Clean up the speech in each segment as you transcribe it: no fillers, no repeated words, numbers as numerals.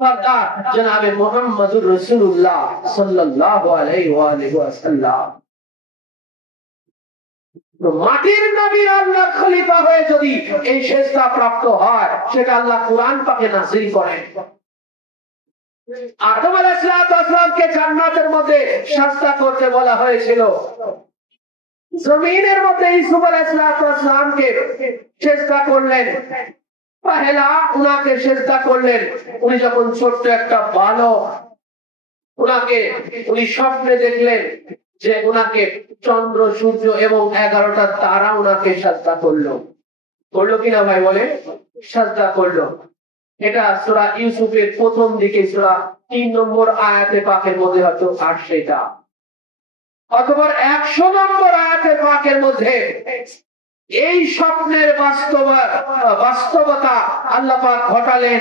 जनाब मुहम्मदुर रसूलुल्लाह सल्लल्लाहु अलैहि वसल्लम। तो माटिर नबी আল্লাহর খলিফা হয়ে যদি এই সেজদা প্রাপ্ত হয় সেটা আল্লাহ কুরআন পাকে নাযিল করেন। আদম আলাইহিস সালামকে জান্নাতের মধ্যে সেজদা করতে বলা হয়েছিল, জমিনের মধ্যে ইউসুফ আলাইহিস সালামকে সেজদা করলেন, পহেলা উনাকে সেজদা করলেন। উনি যখন ছোট্ট একটা বালক, উনি স্বপ্নে দেখলেন যে উনাকে চন্দ্র সূর্য এবং 11টা তারা উনাকে সেজদা করলো কিনা ভাই বলে? সেজদা করলো। এটা সূরা ইউসুফের প্রথম দিকে সূরা 3 নম্বর আয়াতে পাকের মধ্যে হয়তো আসছে এটা, অথবা 100 নম্বর আয়াতে পাকের মধ্যে এই স্বপ্নের বাস্তবতা আল্লাহ পাক ঘটালেন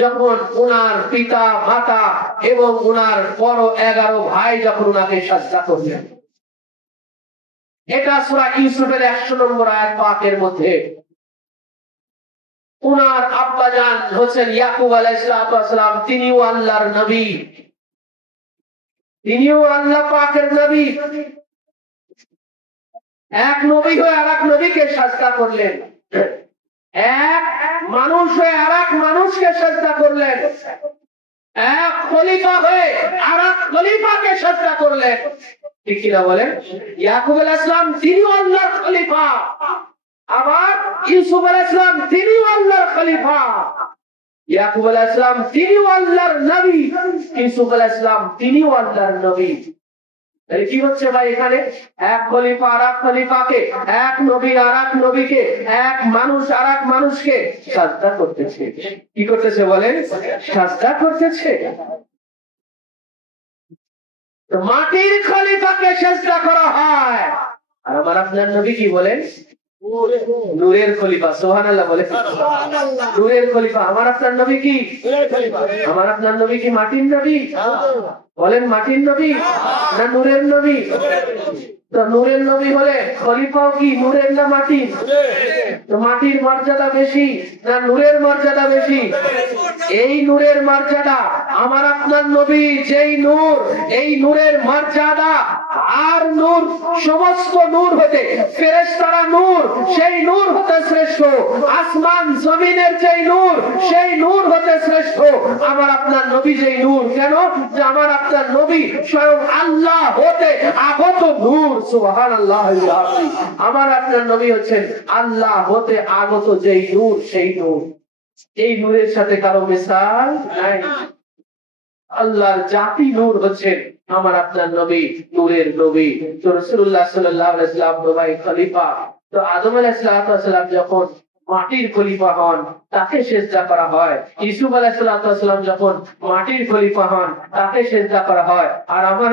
যখন উনার পিতা মাতা এবং উনার বড় 11 ভাই যখন উনাকে সেজদা করলেন। এটা সূরা ইউসুফের 100 নম্বর আয়াত পাকের মধ্যে। উনার আব্বাজান হচ্ছেন ইয়াকুব আলাইহিস সালাম, তিনিও আল্লাহর নবী, তিনিও আল্লাহ পাকের নবী। এক নবী হয়ে আরেক নবীকে সেজদা করলেন, এক মানুষ হয়ে আরেক মানুষকে সেজদা করলেন, এক খলিফা হয়ে আরেক খলিফাকে সেজদা করলেন। ঠিক কিনা বলেন? ইয়াকুব আলাইহিস সালাম তিনিও আল্লাহর খলিফা, আবার ইউসুফ আলাইহিস সালাম তিনিও আল্লাহর খলিফা। ইয়াকুব আলাইহিস সালাম তিনিও আল্লাহর নবী, ইউসুফ আলাইহিস সালাম তিনিও আল্লাহর নবী। তাহলে কি হচ্ছে ভাই এখানে? এক খলিফা আরেক খলিফাকে, এক নবী আরেক নবীকে, এক মানুষ আরেক মানুষকে সেজদা করতেছে। কি করতেছে বলেন? সেজদা করতেছে। তো মাটির খলিফাকে সেজদা করা হয়, আর আমার আপনার নবী কি বলেন? নূরের খলিফা। সুবহানাল্লাহ বলে। নূরের খলিফা। আমার আপনার নবী কি? আমার আপনার নবী কি মাটির নবী? বলেন মাটির নবী না নূরের নবী? তো নূরের নবী হলে খলিফাও কি নূরের না মাটির? তো মাটির মর্যাদা বেশি না নূরের মর্যাদা বেশি? এই নূরের মর্যাদা, আমার আপনার নবী যেই নূর, এই নূরের মর্যাদা আর নূর, সমস্ত নূর হতে ফেরেশতারা নূর, সেই নূর হতে শ্রেষ্ঠ। আসমান জমিনের যেই নূর, সেই নূর হতে শ্রেষ্ঠ আমার আপনার নবী যেই নূর। কেন? যে আমার আপনার নবী স্বয়ং আল্লাহ হতে আগত নূর। সুবহানাল্লাহ। আমার আপনার নবী হচ্ছেন আল্লাহ হতে আগত যেই নূর, সেই নূর। এই নূরের সাথে কারো মিসাল নাই। আল্লাহর জাতি নূর হচ্ছেন আমার আপনার নবী, নূরের নবী। তো রাসূলুল্লাহ সাল্লাল্লাহু আলাইহি ওয়াসাল্লাম তো ভাই খলিফা। তো আদম আলাইহিস সালাম যখন মাটির খলিফা হন তাকে সেজদা করা হয়, ইউসুফ আলাইহিস সালাম যখন মাটির খলিফা হন তাকে সেজদা করা হয়, আর আমার